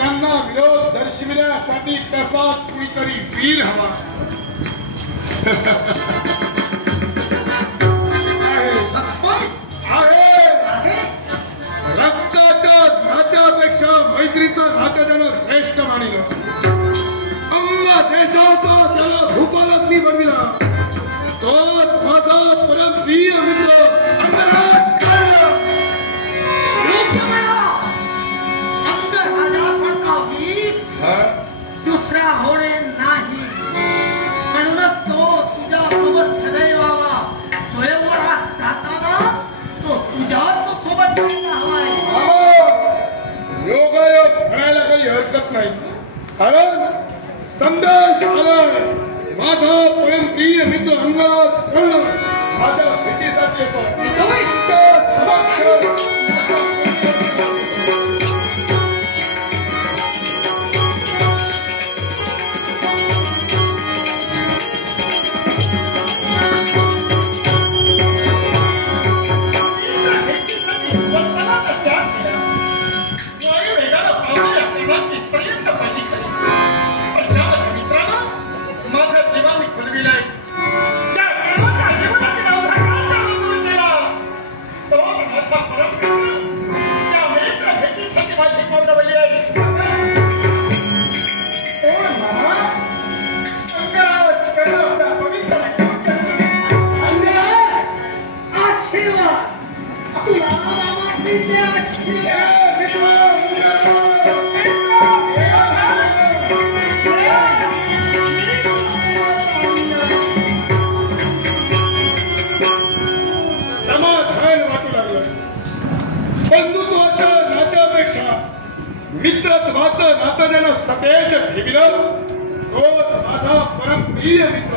त्यांना विरोध दर्शविण्यासाठी तसाच कुणीतरी वीर हवा आहे. रक्ताच्या नात्यापेक्षा मैत्रीचं नातं त्यानं श्रेष्ठ मानिलं. अंगा देशाचा त्याला भूपालक बनविला. तोच माझा परमप्रिय मित्र अंगराज दुसरा होणे नाही. म्हणूनच तो तुझ्या सोबत सदैव व्हावा. स्वयंवरात जाताना तो तुझ्याच सोबत जायला हवाय. योगायोग म्हणायला काही हरकत नाही. कारण संदेश आलाय. माझा परमप्रिय मित्र अंगराज कर्ण माझ्या भेटीसाठी येतो. बंधुत्वाच्या नात्यापेक्षा मित्रत्वाचं नातं ज्यानं सतेज ठेविलं तोच माझा परमप्रिय मित्र.